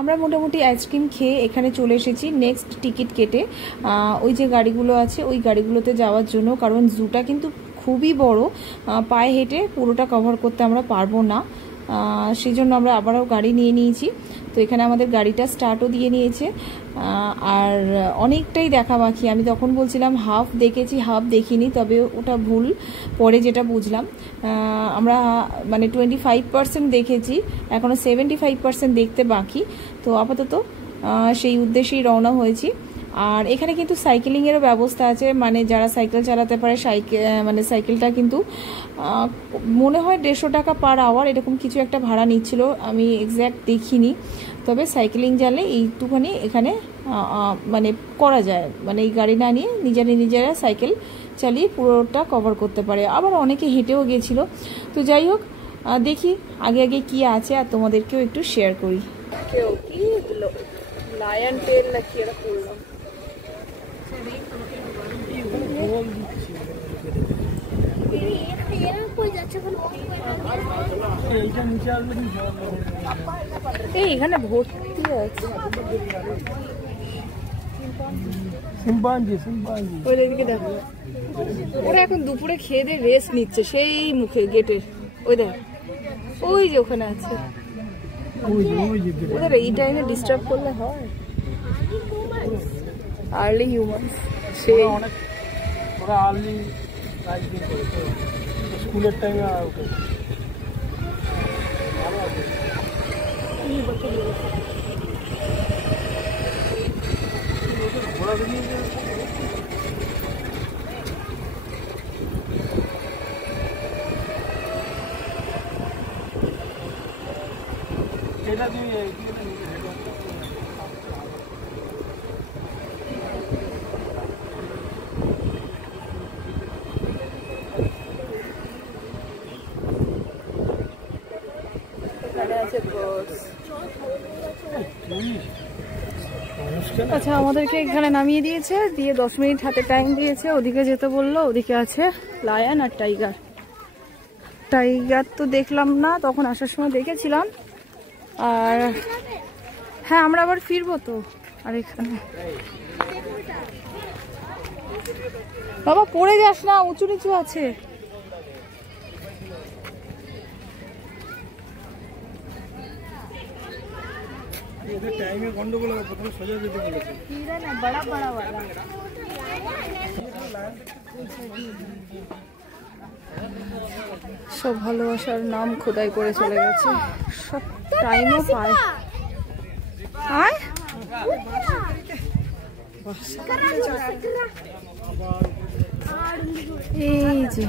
আমরা মোটামুটি আইসক্রিম খেয়ে এখানে চলে এসেছি নেক্সট টিকিট কেটে ওই যে গাড়িগুলো আছে ওই গাড়িগুলোতে যাওয়ার জন্য, কারণ জুটা কিন্তু খুবই বড়, পায়ে হেঁটে পুরোটা কভার করতে আমরা পারবো না, সেই জন্য আমরা আবারও গাড়ি নিয়ে নিয়েছি। তো এখানে আমাদের গাড়িটা স্টার্টও দিয়ে নিয়েছে, আর অনেকটাই দেখা বাকি। আমি তখন বলছিলাম হাফ দেখেছি, হাফ দেখিনি, তবে ওটা ভুল, পরে যেটা বুঝলাম আমরা মানে 25% দেখেছি, এখনও 75% দেখতে বাকি। তো আপাতত সেই উদ্দেশ্যেই রওনা হয়েছি। আর এখানে কিন্তু সাইকেলিংয়েরও ব্যবস্থা আছে, মানে যারা সাইকেল চালাতে পারে মানে সাইকেলটা কিন্তু মনে হয় 150 টাকা পার আওয়ার এরকম কিছু একটা ভাড়া নিচ্ছিল, আমি এক্স্যাক্ট দেখিনি। তবে সাইকেলিং জানলে এইটুখানি এখানে মানে করা যায়, মানে এই গাড়ি না নিয়ে নিজেরা সাইকেল চালিয়ে পুরোটা কভার করতে পারে। আবার অনেকে হেঁটেও গেছিলো। তো যাই হোক, দেখি আগে কি আছে আর তোমাদেরকেও একটু শেয়ার করি। কেউ কি লায়ন টেল নাকি এরা করলাম, এখানে ভর্তি আছে ওইদিকে দেখো, ওরা এখন দুপুরে খেয়ে দিয়ে রেস্ট নিচ্ছে সেই মুখে গেটের, ওই দেখ ওই যে ওখানে আছে। ওদের এই টাইমে ডিস্টার্ব করলে হয়? আর্লি হিউম্যান সেই ওরা আর্লি স্কুলের টাইমে এটা দিয়ে আচ্ছা, আমাদেরকে এখানে নামিয়ে দিয়েছে, দিয়ে 10 মিনিট হাতে টাইম দিয়েছে, ওদিকে যেতে বললো। ওদিকে আছে লায়ন আর টাইগার। টাইগার তো দেখলাম না, তখন আসার সময় দেখেছিলাম। আর হ্যাঁ, আমরা আবার ফিরবো তো। আর এখানে বাবা পড়ে যাস না, উঁচু নিচু আছে। টাইমে গন্ডগোল হবে, প্রথমে সোজা যেতে বলেছে। বড় বড় वाला সব ভালোবাসার নাম খোদাই করে চলে গেছে, সব টাইমও পায়। আয় এই যে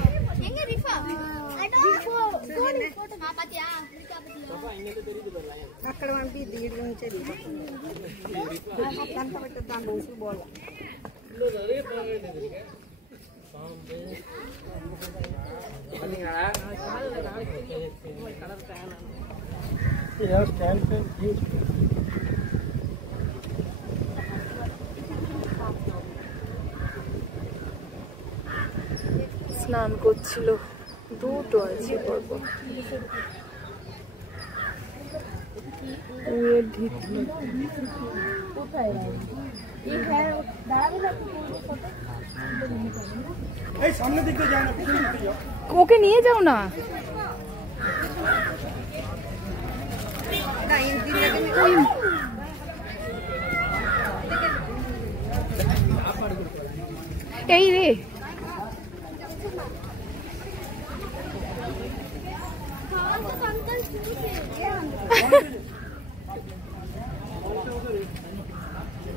স্নান করছিল, দুটো আছে পরপর। ওকে নিয়ে যাও না। এই রে,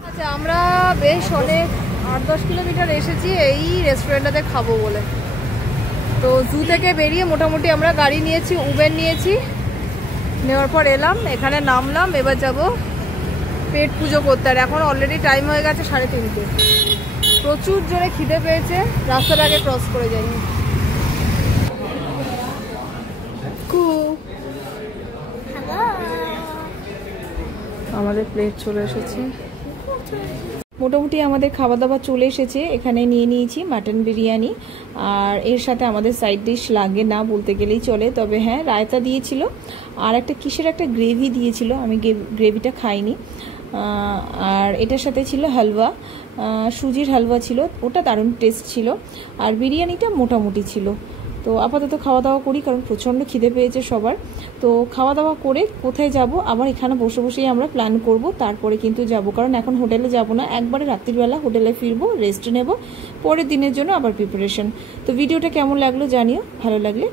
আচ্ছা আমরা বেশ অনেক 8-10 কিলোমিটার এসেছি এই রেস্টুরেন্টটাতে খাবো বলে। তো জু থেকে বেরিয়ে মোটামুটি আমরা গাড়ি নিয়েছি, উবের নিয়েছি, নেওয়ার পর এলাম এখানে নামলাম। এবার যাব পেট পুজো করতে। আর এখন অলরেডি টাইম হয়ে গেছে 3:30। প্রচুর জোরে খিদে পেয়েছে, রাস্তার আগে ক্রস করে যাইনি। আমাদের প্লেট চলে এসেছে। মোটামুটি আমাদের খাওয়া দাওয়া চলে এসেছে। এখানে নিয়ে নিয়েছি মাটন বিরিয়ানি, আর এর সাথে আমাদের সাইড ডিশ লাগে না বলতে গেলেই চলে, তবে হ্যাঁ রায়তা দিয়েছিল আর একটা কিসের একটা গ্রেভি দিয়েছিল, আমি গ্রেভিটা খাইনি। আর এটার সাথে ছিল হালুয়া, সুজির হালুয়া ছিল, ওটা দারুণ টেস্ট ছিল। আর বিরিয়ানিটা মোটামুটি ছিল। তো আপাতত খাওয়া দাওয়া করি, কারণ প্রচণ্ড খিদে পেয়েছে সবার। তো খাওয়া দাওয়া করে কোথায় যাব, আবার এখানে বসে বসেই আমরা প্ল্যান করব, তারপরে কিন্তু যাব, কারণ এখন হোটেলে যাব না, একবারে রাত্রিবেলা হোটেলে ফিরবো, রেস্ট নেব, পরের দিনের জন্য আবার প্রিপারেশন। তো ভিডিওটা কেমন লাগলো জানিও, ভালো লাগলে